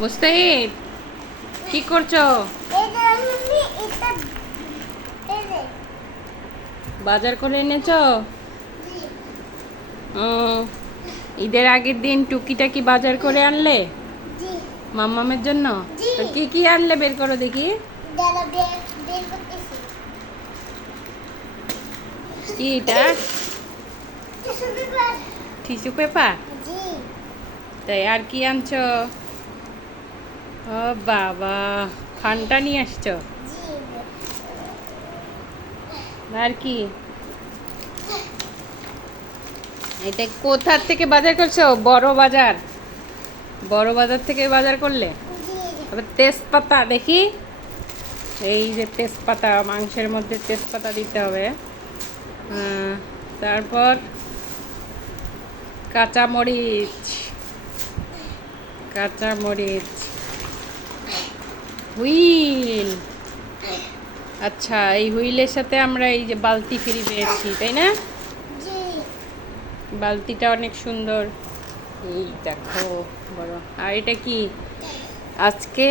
মুস্তাহিদ কি করছ? বাজার করে এনেছো? ঈদের আগের দিন টুকিটাকি বাজার করে আনলে? জি মাম্মামের জন্য? কি কি আনলে বের করো দেখি? কি এটা? Tissue paper. তাই আর কি আনছো? ও বাবা ফানটা নিয়ে আসছো? আর কি? এটা কোথা থেকে বাজার করছ? বড় বাজার? বড় বাজার থেকে বাজার করলে? আবার তেজপাতা দেখি। এই যে তেজপাতা, মাংসের মধ্যে তেজপাতা দিতে হবে। তারপর কাঁচা মরিচ কাঁচা মরিচ হুইল। আচ্ছা এই হুইলের সাথে আমরা এই যে বালতি ফ্রি পেয়েছি তাই না? বালতিটা অনেক সুন্দর। এই দেখো বড়। আর এটা কি? আজকে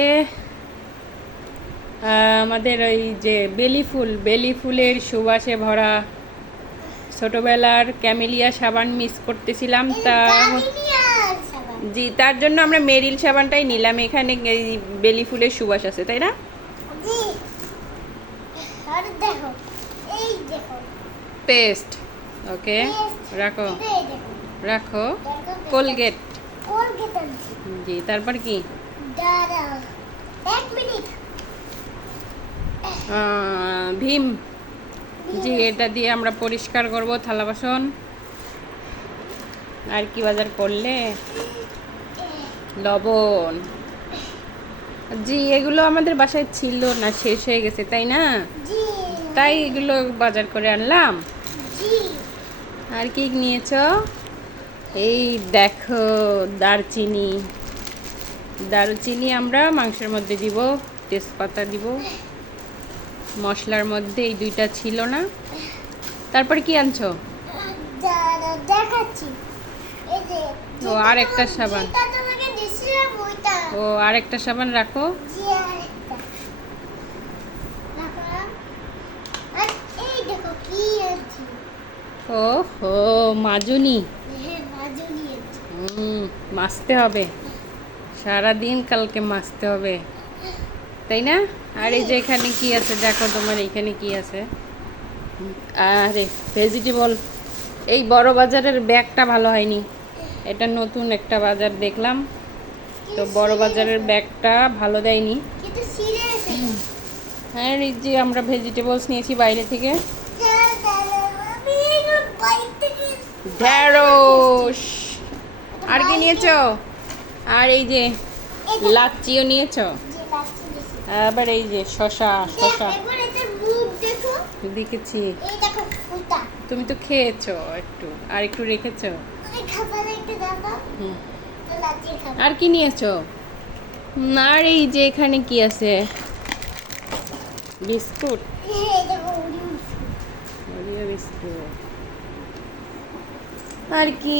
আমাদের ওই যে বেলি ফুল বেলি ফুলের সুবাসে ভরা ছোটবেলার ক্যামেলিয়া সাবান মিস করতেছিলাম তা জি তার জন্য আমরা মেরিল সাবানটাই নিলাম। এখানে বেলি ফুলের সুবাস আছে তাই না? পেস্ট। ওকে রাখো। রাখো। কোলগেট। জি তারপর কি? ভীম। জি এটা দিয়ে আমরা পরিষ্কার করব থালা বাসন। আর কি বাজার করলে? লবণ। জি এগুলো আমাদের বাসায় ছিল না শেষ হয়ে গেছে তাই না? তাই এগুলো বাজার করে আনলাম। আর কি নিয়েছ? এই দেখো দারচিনি। দারুচিনি আমরা মাংসের মধ্যে দিব তেজপাতা দিব। মশলার মধ্যে এই দুইটা ছিল না। তারপর কি আনছো? দেখাচ্ছি। ও, আর একটা সাবান। ও সাবান রাখো। আর দেখো কি আছে ও হো মাজুনি। হুম মাছতে হবে। সারাদিন কালকে মাছতে হবে। তাই না? আর এই যে এখানে কি আছে? দেখো তোমার এখানে কি আছে। আরে ভেজিটেবল এই বড় বাজারের ব্যাগটা ভালো হয়নি। এটা নতুন একটা বাজার দেখলাম। তো বড় বাজারের ব্যাগটা ভালো দেয়নি। হ্যাঁ যে আমরা ভেজিটেবলস নিয়েছি বাইরে থেকে। ঢেঁড়স আর কি নিয়েছো? আর এই যে লাচ্চিও নিয়েছো? আবার এই যে শশা শশা। দেখেছি। তুমি তো খেয়েছো একটু আর একটু রেখেছো। আর কি নিয়েছো না আর এই যে এখানে কি আছে? বিস্কুট। আর কি?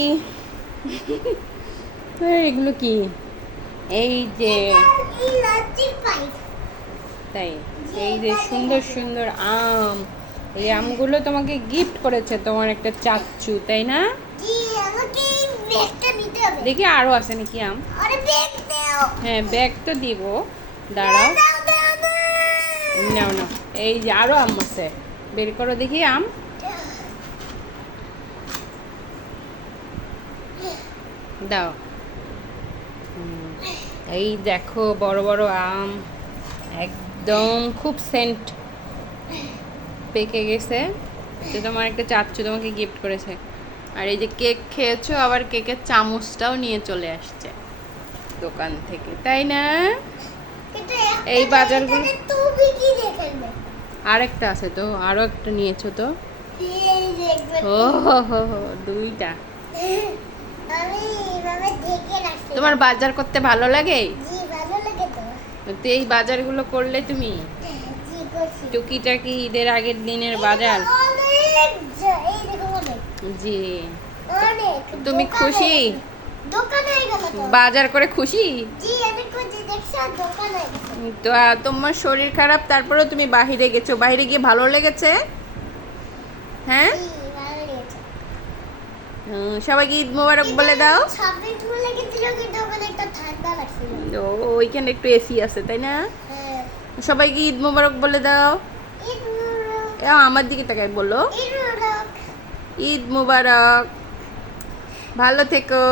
এগুলো কি? এই যে তাই এই যে সুন্দর সুন্দর আম। এই আমগুলো তোমাকে গিফট করেছে তোমার একটা চাচ্চু তাই না জি আমাকে এই ব্যাগটা নিতে হবে দেখি আরও আছে নাকি আম। আরে ব্যাগ দাও। হ্যাঁ ব্যাগ তো দিব। দাঁড়াও। নাও নাও। এই যে আরও আম আছে। বের করো দেখি আম। দাও। এই দেখো বড় বড় আম। একদম খুব সেন্ট পেকে গেছে। তো তোমার একটা চাচ্চু তোমাকে গিফট করেছে। আর এই যে কেক খেয়েছো আবার কেকের চামচটাও নিয়ে চলে আসছে দোকান থেকে তাই না? এই বাজারগুলো- আরেকটা আছে তো আরও একটা নিয়েছো তো। ও হো হো দুইটা। তোমার বাজার করতে ভালো লাগে? তো। এই বাজারগুলো করলে তুমি? টুকিটাকি ঈদের আগের দিনের বাজার। জ- তুমি খুশি? বাজার করে খুশি? তো তোমার শরীর খারাপ তারপরেও তুমি বাহিরে গেছো। বাহিরে গিয়ে ভালো লেগেছে? হ্যাঁ? সবাইকে ঈদ মোবারক বলে দাও। ও ওইখানে একটু এসি আছে তাই না? হ্যাঁ। সবাইকে ঈদ মোবারক বলে দাও। আমার দিকে তাকাই বলো। ঈদ মুবারক। ভালো থেকো।